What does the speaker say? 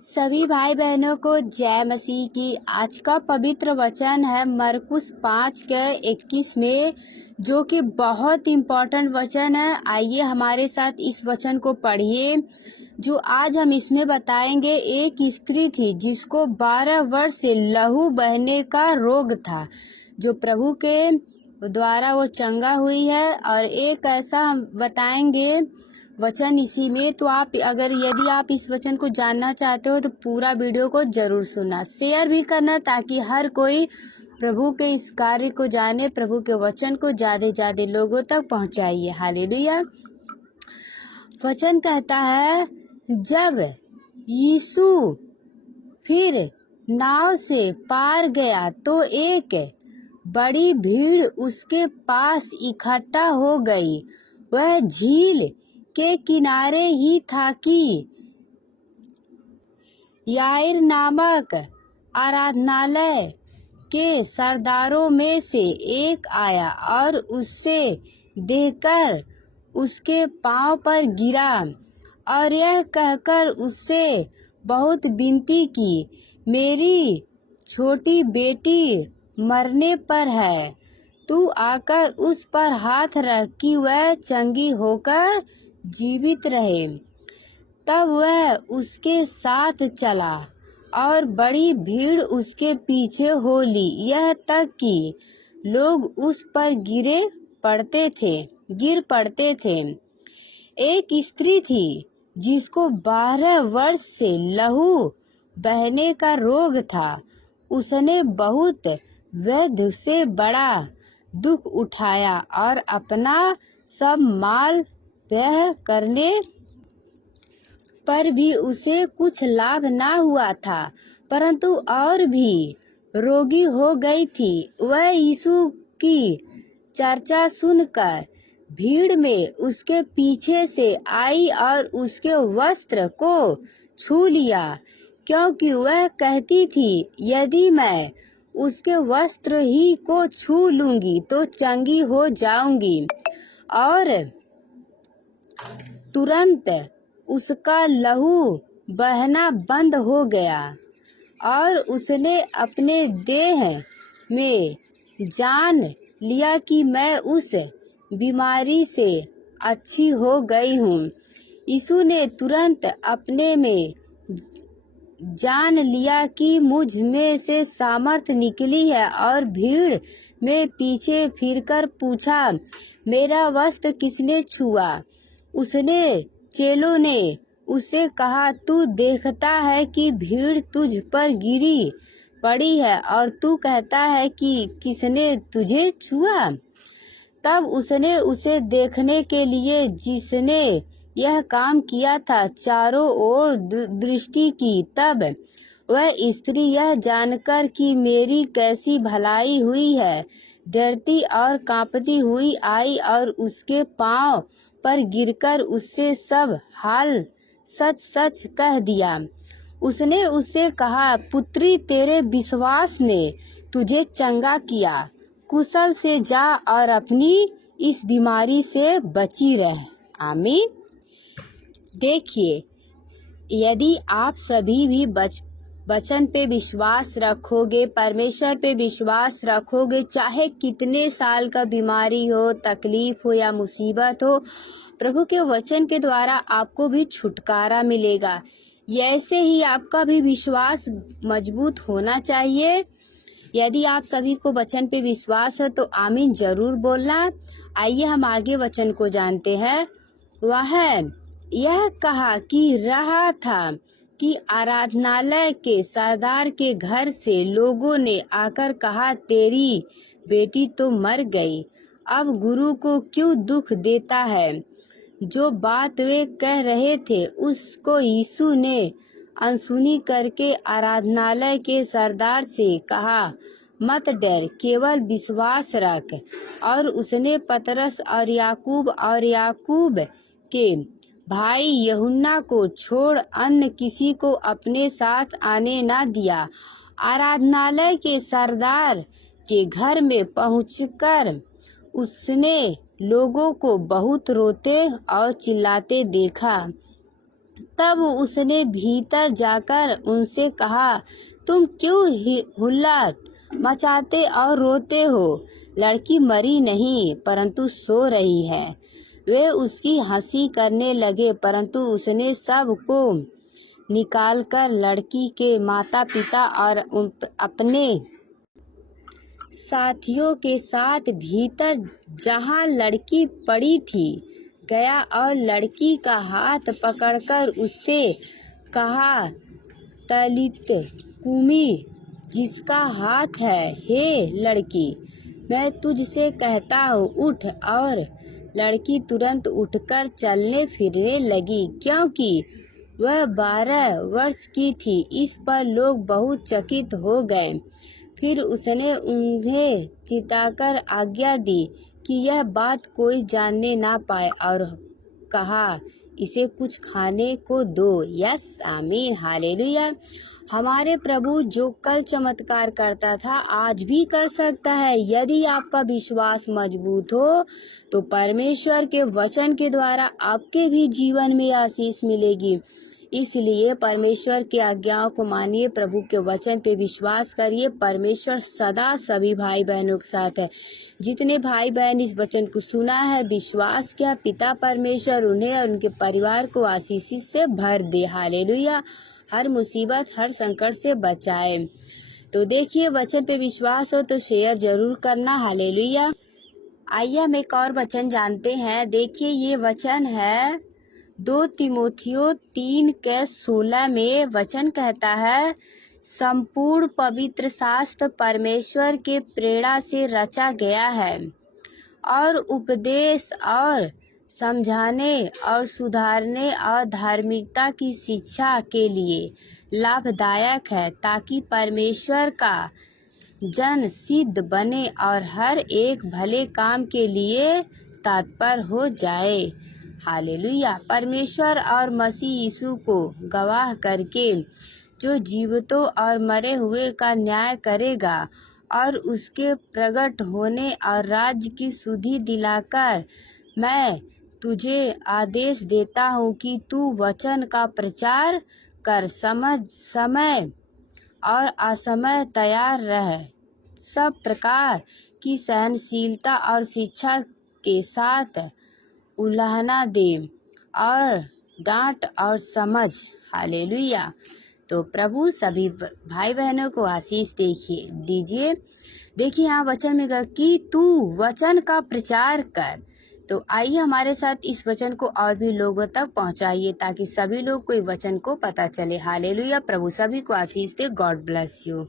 सभी भाई बहनों को जय मसीह की। आज का पवित्र वचन है मरकुस 5:21 में, जो कि बहुत इम्पोर्टेंट वचन है। आइए हमारे साथ इस वचन को पढ़िए। जो आज हम इसमें बताएंगे, एक स्त्री थी जिसको 12 वर्ष से लहू बहने का रोग था, जो प्रभु के द्वारा वो चंगा हुई है। और एक ऐसा हम बताएंगे वचन इसी में। तो आप यदि आप इस वचन को जानना चाहते हो तो पूरा वीडियो को जरूर सुनना, शेयर भी करना, ताकि हर कोई प्रभु के इस कार्य को जाने, प्रभु के वचन को ज्यादा लोगों तक पहुंचाइए। हालेलुया। वचन कहता है, जब यीशु फिर नाव से पार गया तो एक बड़ी भीड़ उसके पास इकट्ठा हो गई। वह झील के किनारे ही था कि याईर नामक आराधनालय के सरदारों में से एक आया और उससे देखकर उसके पांव पर गिरा और यह कहकर उससे बहुत विनती की, मेरी छोटी बेटी मरने पर है, तू आकर उस पर हाथ रख कि वह चंगी होकर जीवित रहे। तब वह उसके साथ चला और बड़ी भीड़ उसके पीछे हो ली, यह तक कि लोग उस पर गिर पड़ते थे। एक स्त्री थी जिसको 12 वर्ष से लहू बहने का रोग था। उसने बहुत वैद्य से बड़ा दुख उठाया और अपना सब माल व्यय करने पर भी उसे कुछ लाभ ना हुआ था, परंतु और भी रोगी हो गई थी। वह यीशु की चर्चा सुनकर भीड़ में उसके पीछे से आई और उसके वस्त्र को छू लिया, क्योंकि वह कहती थी, यदि मैं उसके वस्त्र ही को छू लूंगी तो चंगी हो जाऊंगी। और तुरंत उसका लहू बहना बंद हो गया और उसने अपने देह में जान लिया कि मैं उस बीमारी से अच्छी हो गई हूँ। यीशु ने तुरंत अपने में जान लिया कि मुझ में से सामर्थ निकली है और भीड़ में पीछे फिरकर पूछा, मेरा वस्त्र किसने छुआ? उसने चेलों ने उससे कहा, तू देखता है कि भीड़ तुझ पर गिरी पड़ी है और तू कहता है कि किसने तुझे छुआ? तब उसने उसे देखने के लिए जिसने यह काम किया था चारों ओर दृष्टि की। तब वह स्त्री यह जानकर कि मेरी कैसी भलाई हुई है, डरती और कांपती हुई आई और उसके पांव पर गिरकर उससे सब हाल सच सच कह दिया। उसने उससे कहा, पुत्री, तेरे विश्वास ने तुझे चंगा किया, कुशल से जा और अपनी इस बीमारी से बची रह। आमीन। देखिए, यदि आप सभी भी वचन पे विश्वास रखोगे, परमेश्वर पे विश्वास रखोगे, चाहे कितने साल का बीमारी हो, तकलीफ हो या मुसीबत हो, प्रभु के वचन के द्वारा आपको भी छुटकारा मिलेगा। ऐसे ही आपका भी विश्वास मजबूत होना चाहिए। यदि आप सभी को वचन पे विश्वास है तो आमीन जरूर बोलना। आइए हम आगे वचन को जानते हैं। वह यह कहा कि रहा था कि आराधनालय के सरदार के घर से लोगों ने आकर कहा, तेरी बेटी तो मर गई, अब गुरु को क्यों दुख देता है? जो बात वे कह रहे थे उसको यीशु ने अनसुनी करके आराधनालय के सरदार से कहा, मत डर, केवल विश्वास रख। और उसने पतरस और याकूब के भाई यूहन्ना को छोड़ अन्य किसी को अपने साथ आने न दिया। आराधनालय के सरदार के घर में पहुंचकर उसने लोगों को बहुत रोते और चिल्लाते देखा। तब उसने भीतर जाकर उनसे कहा, तुम क्यों हुल्ला मचाते और रोते हो? लड़की मरी नहीं परंतु सो रही है। वे उसकी हंसी करने लगे, परंतु उसने सबको निकालकर लड़की के माता पिता और अपने साथियों के साथ भीतर जहाँ लड़की पड़ी थी गया और लड़की का हाथ पकड़कर उससे कहा, तलित कुमी, जिसका हाथ है, हे लड़की, मैं तुझसे कहता हूँ, उठ। और लड़की तुरंत उठकर चलने फिरने लगी, क्योंकि वह 12 वर्ष की थी। इस पर लोग बहुत चकित हो गए। फिर उसने उन्हें चिताकर आज्ञा दी कि यह बात कोई जानने ना पाए और कहा, इसे कुछ खाने को दो। यस, आमीन, हालेलुया। हमारे प्रभु जो कल चमत्कार करता था आज भी कर सकता है। यदि आपका विश्वास मजबूत हो तो परमेश्वर के वचन के द्वारा आपके भी जीवन में आशीष मिलेगी। इसलिए परमेश्वर की आज्ञाओं को मानिए, प्रभु के वचन पे विश्वास करिए। परमेश्वर सदा सभी भाई बहनों के साथ है। जितने भाई बहन इस वचन को सुना है, विश्वास किया, पिता परमेश्वर उन्हें और उनके परिवार को आशीष से भर दे। हालेलुया। हर मुसीबत, हर संकट से बचाए। तो देखिए, वचन पे विश्वास हो तो शेयर जरूर करना। हालेलुया। आइए हम एक और वचन जानते हैं। देखिए, ये वचन है 2 तीमुथियुस 3:16 में। वचन कहता है, संपूर्ण पवित्र शास्त्र परमेश्वर के प्रेरणा से रचा गया है और उपदेश और समझाने और सुधारने और धार्मिकता की शिक्षा के लिए लाभदायक है, ताकि परमेश्वर का जन सिद्ध बने और हर एक भले काम के लिए तत्पर हो जाए। हालेलुया। परमेश्वर और मसीह यीशु को गवाह करके जो जीवितों और मरे हुए का न्याय करेगा और उसके प्रकट होने और राज्य की सुधि दिलाकर, मैं तुझे आदेश देता हूँ कि तू वचन का प्रचार कर, समय और असमय तैयार रह, सब प्रकार की सहनशीलता और शिक्षा के साथ उलाहना दे और डांट और समझ। हालेलुया। तो प्रभु सभी भाई बहनों को आशीष दीजिए। देखिए, यहाँ वचन में कहा कि तू वचन का प्रचार कर। तो आइए हमारे साथ इस वचन को और भी लोगों तक पहुंचाइए, ताकि सभी लोग को वचन को पता चले। हालेलुया। प्रभु सभी को आशीष दे। God bless you.